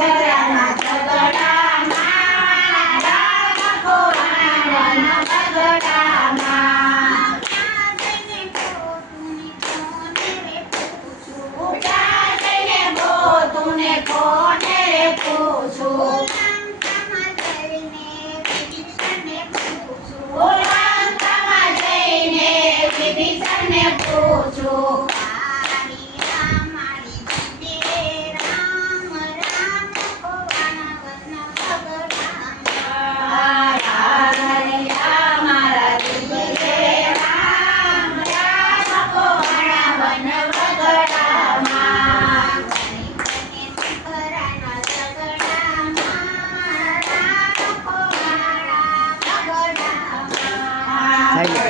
Muchas gracias.